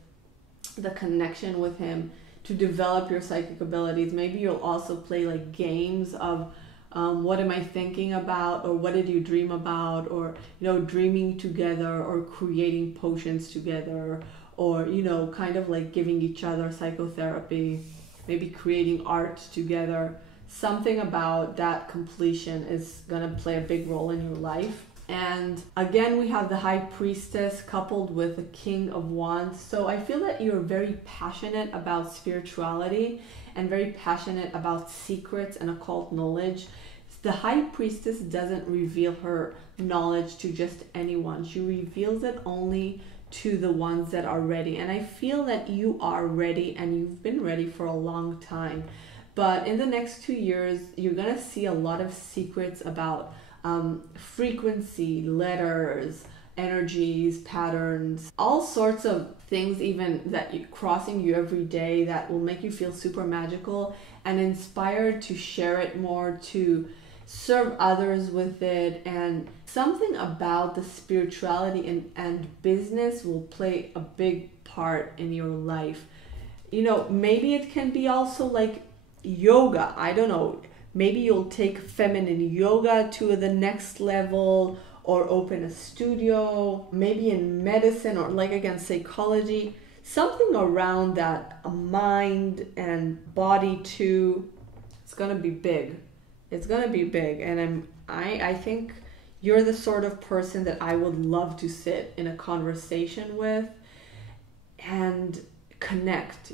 the connection with him to develop your psychic abilities. Maybe you'll also play like games of what am I thinking about, or what did you dream about, or dreaming together, or creating potions together, or, you know, kind of like giving each other psychotherapy, maybe creating art together. Something about that completion is going to play a big role in your life. And again, we have the High Priestess coupled with the King of Wands. So I feel that you're very passionate about spirituality and very passionate about secrets and occult knowledge. The High Priestess doesn't reveal her knowledge to just anyone. She reveals it only to the ones that are ready. And I feel that you are ready, and you've been ready for a long time. But in the next 2 years, you're going to see a lot of secrets about frequency, letters, energies, patterns, all sorts of things even that crossing you every day that will make you feel super magical and inspired to share it more, to serve others with it. And something about the spirituality and business will play a big part in your life. You know, maybe it can be also like yoga, I don't know. Maybe you'll take feminine yoga to the next level, or open a studio, maybe in medicine, or like again, psychology, something around that, mind and body too. It's gonna be big. It's gonna be big. And I think you're the sort of person that I would love to sit in a conversation with and connect.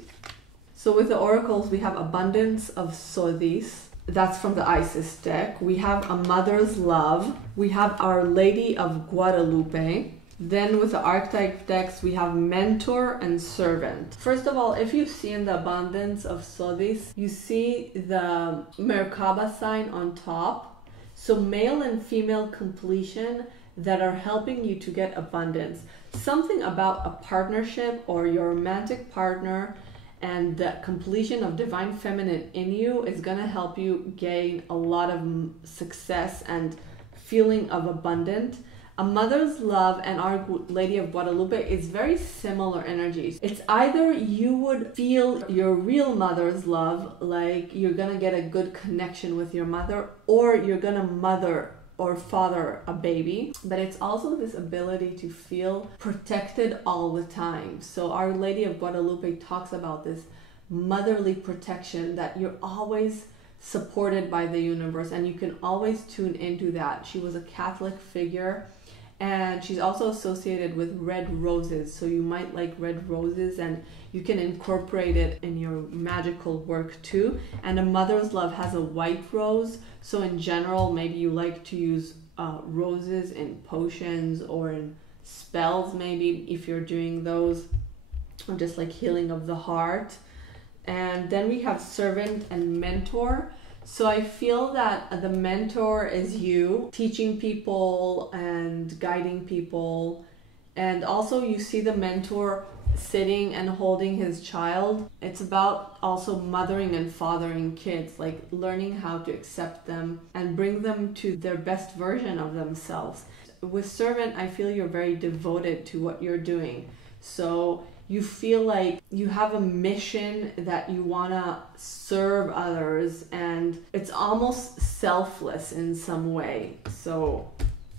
So with the oracles, we have Abundance of Sothis. That's from the Isis deck. We have A Mother's Love. We have Our Lady of Guadalupe. Then with the Archetype decks, we have Mentor and Servant. First of all, if you see in the Abundance of Sothis, you see the Merkaba sign on top. So male and female completion that are helping you to get abundance. Something about a partnership or your romantic partner and the completion of divine feminine in you is going to help you gain a lot of success and feeling of abundant. A Mother's Love and Our Lady of Guadalupe is very similar energies. It's either you would feel your real mother's love, like you're going to get a good connection with your mother, or you're going to mother or father a baby, but it's also this ability to feel protected all the time. So Our Lady of Guadalupe talks about this motherly protection, that you're always supported by the universe and you can always tune into that. She was a Catholic figure, and she's also associated with red roses, so you might like red roses and you can incorporate it in your magical work too. And A Mother's Love has a white rose, so in general maybe you like to use roses in potions or in spells, maybe if you're doing those, or just like healing of the heart. And then we have Servant and Mentor. So I feel that the mentor is you teaching people and guiding people. And also you see the mentor sitting and holding his child. It's about also mothering and fathering kids, like learning how to accept them and bring them to their best version of themselves. With Servant, I feel you're very devoted to what you're doing. So you feel like you have a mission that you want to serve others, and it's almost selfless in some way. So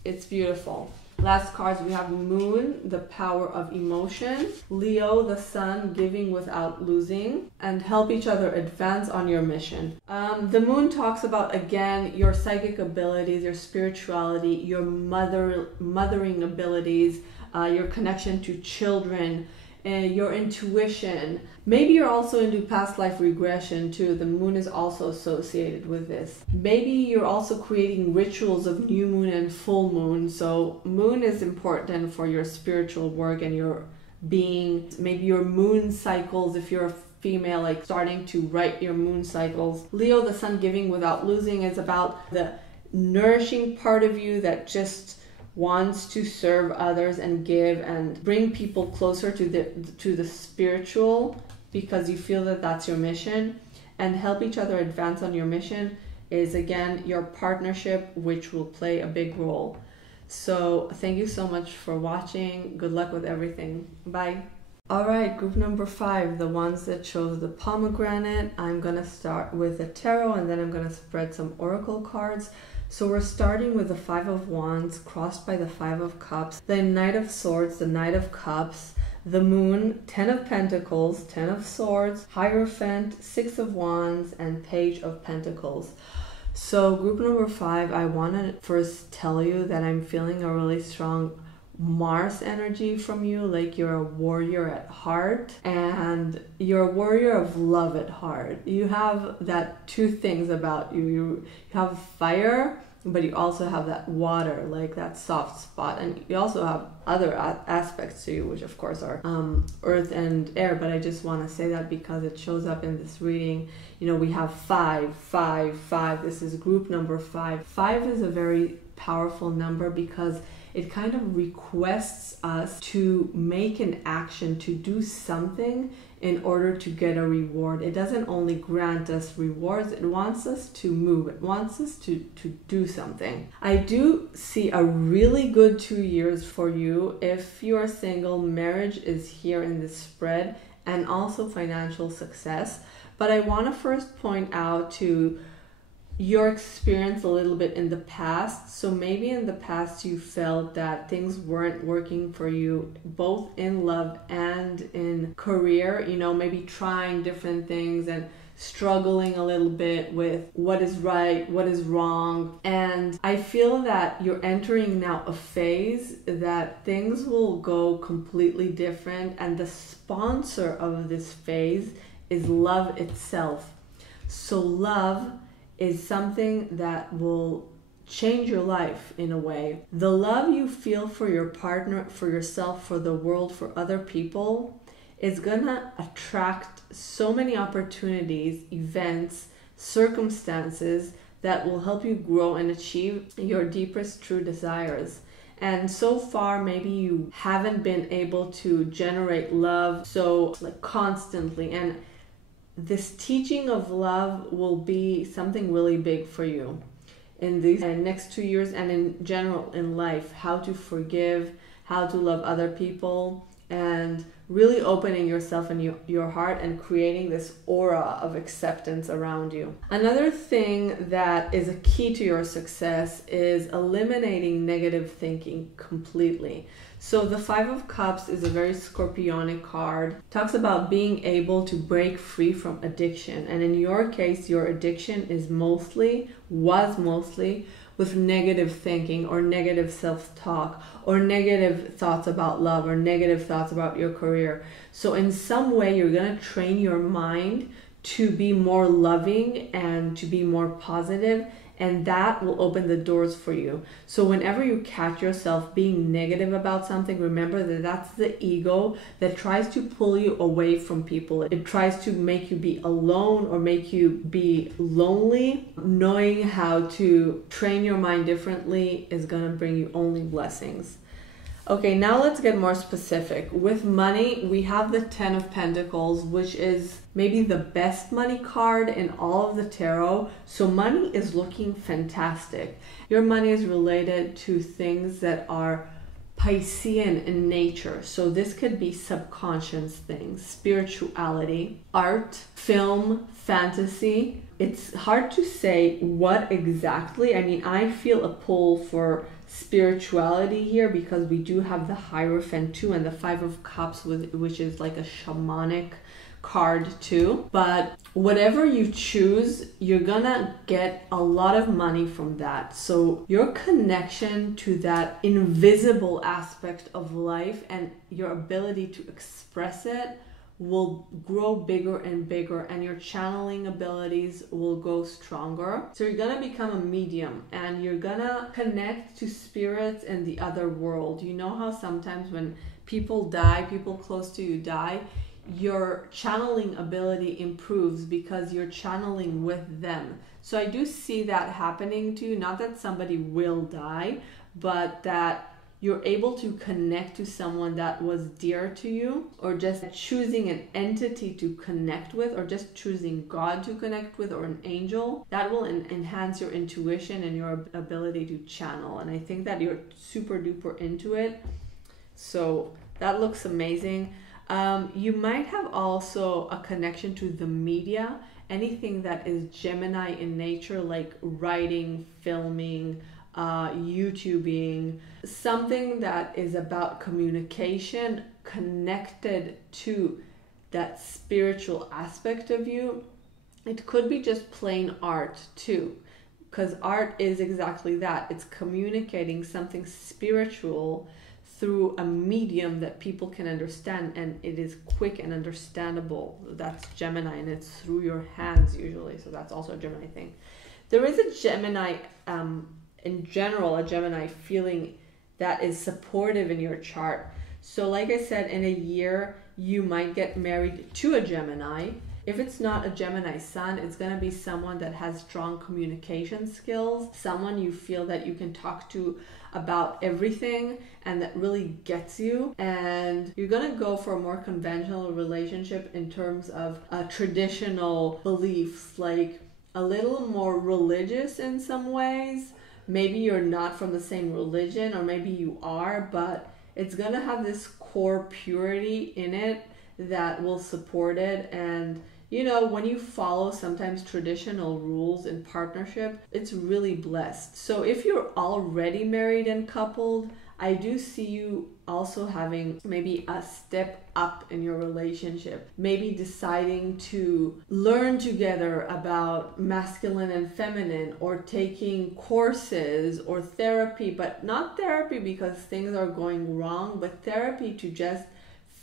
it's beautiful. Last cards, we have Moon, the power of emotion. Leo, the sun, giving without losing, and help each other advance on your mission. The Moon talks about, again, your psychic abilities, your spirituality, your mothering abilities, your connection to children, your intuition. Maybe you're also into past life regression too. The moon is also associated with this. Maybe you're also creating rituals of new moon and full moon. So moon is important for your spiritual work and your being. Maybe your moon cycles, if you're a female, like starting to write your moon cycles. Leo, the sun, giving without losing, is about the nourishing part of you that just wants to serve others and give and bring people closer to the spiritual, because you feel that that's your mission. And help each other advance on your mission is, again, your partnership, which will play a big role. So thank you so much for watching. Good luck with everything. Bye. All right, group number 5, the ones that chose the pomegranate. I'm gonna start with the tarot, and then I'm gonna spread some oracle cards. So we're starting with the 5 of Wands crossed by the 5 of Cups, the Knight of Swords, the Knight of Cups, the Moon, 10 of Pentacles, 10 of Swords, Hierophant, 6 of Wands, and Page of Pentacles. So group number 5, I want to first tell you that I'm feeling a really strong Mars energy from you, like you're a warrior at heart and you're a warrior of love at heart. You have that two things about you. You have fire, but you also have that water, like that soft spot, and you also have other aspects to you, which of course are earth and air. But I just want to say that because it shows up in this reading. You know, we have 5, 5, 5. This is group number 5. 5 is a very powerful number because it kind of requests us to make an action, to do something in order to get a reward. It doesn't only grant us rewards, it wants us to move, it wants us to do something. I do see a really good 2 years for you. If you are single, marriage is here in this spread, and also financial success. But I want to first point out to your experience a little bit in the past. So maybe in the past you felt that things weren't working for you, both in love and in career, you know, maybe trying different things and struggling a little bit with what is right, what is wrong. And I feel that you're entering now a phase that things will go completely different, and the sponsor of this phase is love itself. So love is something that will change your life in a way. The love you feel for your partner, for yourself, for the world, for other people is gonna attract so many opportunities, events, circumstances that will help you grow and achieve your deepest true desires. And so far, maybe you haven't been able to generate love so like constantly, and this teaching of love will be something really big for you in these next 2 years, and in general in life. How to forgive, how to love other people, and really opening yourself and your heart and creating this aura of acceptance around you. Another thing that is a key to your success is eliminating negative thinking completely. So the 5 of Cups is a very scorpionic card. It talks about being able to break free from addiction. And in your case, your addiction was mostly with negative thinking or negative self-talk or negative thoughts about love or negative thoughts about your career. So in some way, you're going to train your mind to be more loving and to be more positive, and that will open the doors for you. So whenever you catch yourself being negative about something, remember that that's the ego that tries to pull you away from people. It tries to make you be alone or make you be lonely. Knowing how to train your mind differently is gonna bring you only blessings. Okay, now let's get more specific. With money, we have the 10 of Pentacles, which is maybe the best money card in all of the tarot. So money is looking fantastic. Your money is related to things that are Piscean in nature. So this could be subconscious things, spirituality, art, film, fantasy. It's hard to say what exactly. I mean, I feel a pull for spirituality here because we do have the Hierophant too, and the 5 of Cups, which is like a shamanic card too. But whatever you choose, you're gonna get a lot of money from that. So your connection to that invisible aspect of life and your ability to express it will grow bigger and bigger, and your channeling abilities will go stronger. So you're gonna become a medium, and you're gonna connect to spirits in the other world. You know how sometimes when people die, people close to you die, your channeling ability improves because you're channeling with them. So I do see that happening to you. Not that somebody will die, but that you're able to connect to someone that was dear to you, or just choosing an entity to connect with, or just choosing God to connect with, or an angel. That will enhance your intuition and your ability to channel. And I think that you're super duper into it. So that looks amazing. You might have also a connection to the media, anything that is Gemini in nature, like writing, filming, YouTubing, something that is about communication connected to that spiritual aspect of you. It could be just plain art too, because art is exactly that. It's communicating something spiritual through a medium that people can understand, and it is quick and understandable. That's Gemini, and it's through your hands usually, so that's also a Gemini thing. There is a Gemini, in general, a Gemini feeling that is supportive in your chart. So like I said, in a year, you might get married to a Gemini. If it's not a Gemini sun, it's going to be someone that has strong communication skills, someone you feel that you can talk to about everything and that really gets you. And you're going to go for a more conventional relationship in terms of traditional beliefs, like a little more religious in some ways. Maybe you're not from the same religion, or maybe you are, but it's going to have this core purity in it that will support it. And you know, when you follow sometimes traditional rules in partnership, it's really blessed. So if you're already married and coupled, I do see you also having maybe a step up in your relationship. Maybe deciding to learn together about masculine and feminine, or taking courses or therapy, but not therapy because things are going wrong, but therapy to just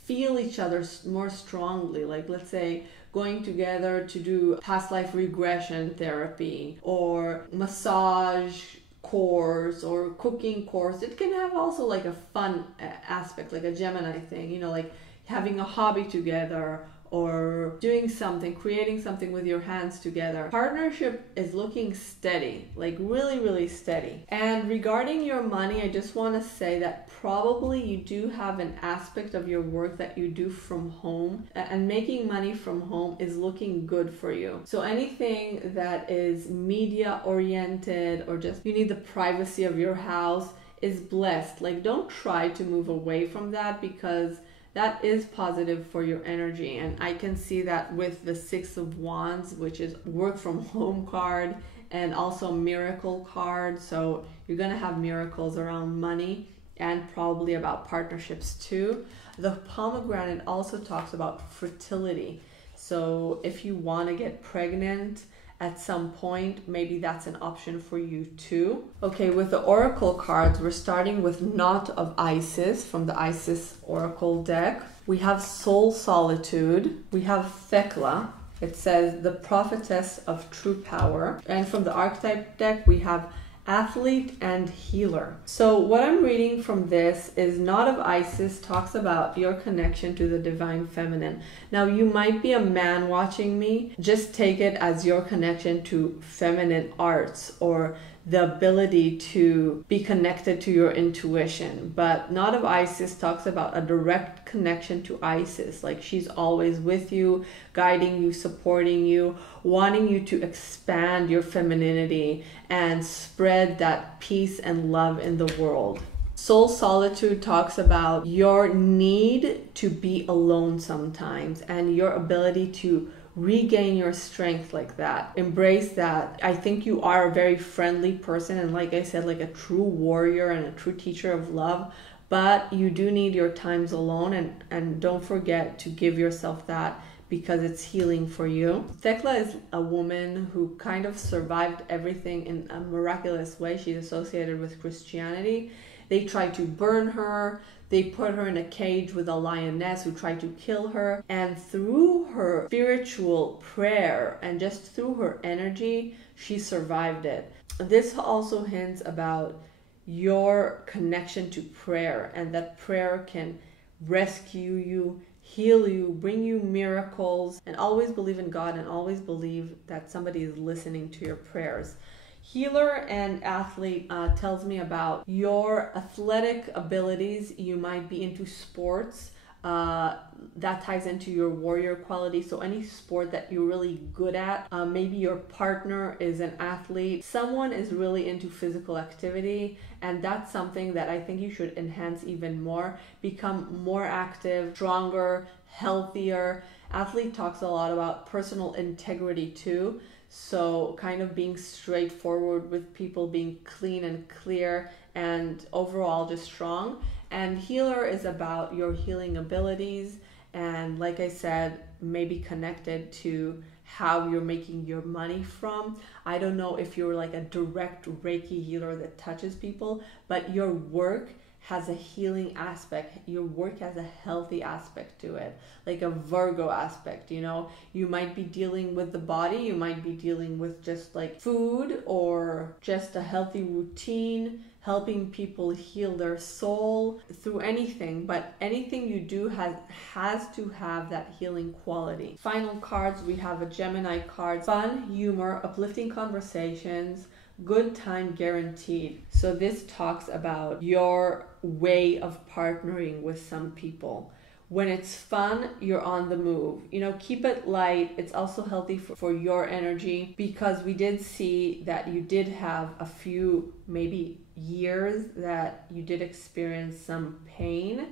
feel each other more strongly. Like, let's say, going together to do past life regression therapy, or massage course, or cooking course. It can have also like a fun aspect, like a Gemini thing, you know, like having a hobby together, or doing something, creating something with your hands together. Partnership is looking steady, like really, really steady. And regarding your money, I just want to say that probably you do have an aspect of your work that you do from home, and making money from home is looking good for you. So anything that is media oriented, or just you need the privacy of your house, is blessed. Like, don't try to move away from that, because that is positive for your energy. And I can see that with the Six of Wands, which is work from home card, and also miracle card. So you're going to have miracles around money, and probably about partnerships too. The Pomegranate also talks about fertility. So if you want to get pregnant at some point, maybe that's an option for you too. Okay, with the oracle cards, we're starting with Knot of Isis from the Isis Oracle deck. We have Soul Solitude. We have Thekla. It says the prophetess of true power. And from the Archetype deck, we have Athlete and Healer. So what I'm reading from this is Knot of Isis talks about your connection to the divine feminine. Now, you might be a man watching me. Just take it as your connection to feminine arts, or the ability to be connected to your intuition. But Knot of Isis talks about a direct connection to Isis, like she's always with you, guiding you, supporting you, wanting you to expand your femininity and spread that peace and love in the world. Soul Solitude talks about your need to be alone sometimes, and your ability to regain your strength like that. Embrace that. I think you are a very friendly person, and like I said, like a true warrior and a true teacher of love, but you do need your times alone, and don't forget to give yourself that, because it's healing for you. Thekla is a woman who kind of survived everything in a miraculous way. She's associated with Christianity. They tried to burn her. They put her in a cage with a lioness who tried to kill her. And through her spiritual prayer and just through her energy, she survived it. This also hints about your connection to prayer, and that prayer can rescue you, heal you, bring you miracles. And always believe in God, and always believe that somebody is listening to your prayers. Healer and Athlete tells me about your athletic abilities. You might be into sports. That ties into your warrior quality. So any sport that you're really good at, maybe your partner is an athlete. Someone is really into physical activity, and that's something that I think you should enhance even more. Become more active, stronger, healthier. Athlete talks a lot about personal integrity too. So kind of being straightforward with people, being clean and clear, and overall just strong. And healer is about your healing abilities, and like I said, maybe connected to how you're making your money from. I don't know if you're like a direct Reiki healer that touches people, but your work has a healing aspect. Your work has a healthy aspect to it, like a Virgo aspect, you know. You might be dealing with the body, you might be dealing with just like food or just a healthy routine, helping people heal their soul through anything, but anything you do has to have that healing quality. Final cards, we have a Gemini card. Fun, humor, uplifting conversations, good time guaranteed. So this talks about your way of partnering with some people. When it's fun, you're on the move. You know, keep it light. It's also healthy for your energy, because we did see that you did have a few, maybe years that you did experience some pain.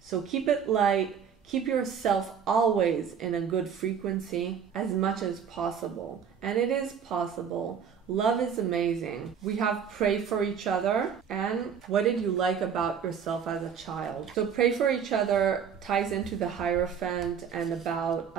So keep it light. Keep yourself always in a good frequency as much as possible. And it is possible. Love is amazing. We have pray for each other. And what did you like about yourself as a child? So pray for each other ties into the Hierophant and about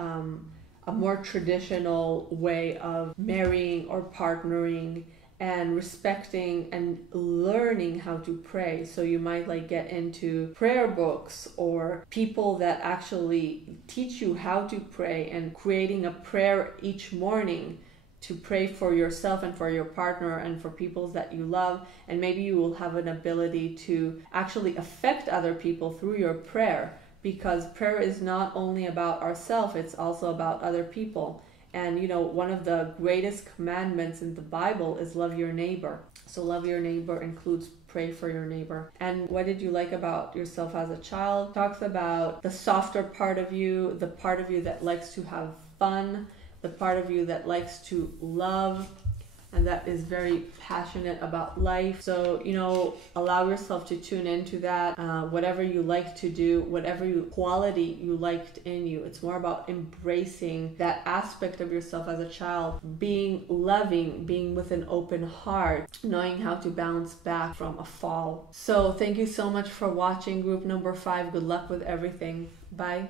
a more traditional way of marrying or partnering and respecting and learning how to pray. So you might like get into prayer books or people that actually teach you how to pray, and creating a prayer each morning to pray for yourself and for your partner and for people that you love. And maybe you will have an ability to actually affect other people through your prayer, because prayer is not only about ourselves, it's also about other people. And you know, one of the greatest commandments in the Bible is love your neighbor. So love your neighbor includes pray for your neighbor. And what did you like about yourself as a child? Talks about the softer part of you, the part of you that likes to have fun, the part of you that likes to love, and that is very passionate about life. So, you know, allow yourself to tune into that. Whatever you like to do, whatever quality you liked in you, it's more about embracing that aspect of yourself as a child, being loving, being with an open heart, knowing how to bounce back from a fall. So thank you so much for watching group number 5. Good luck with everything. Bye.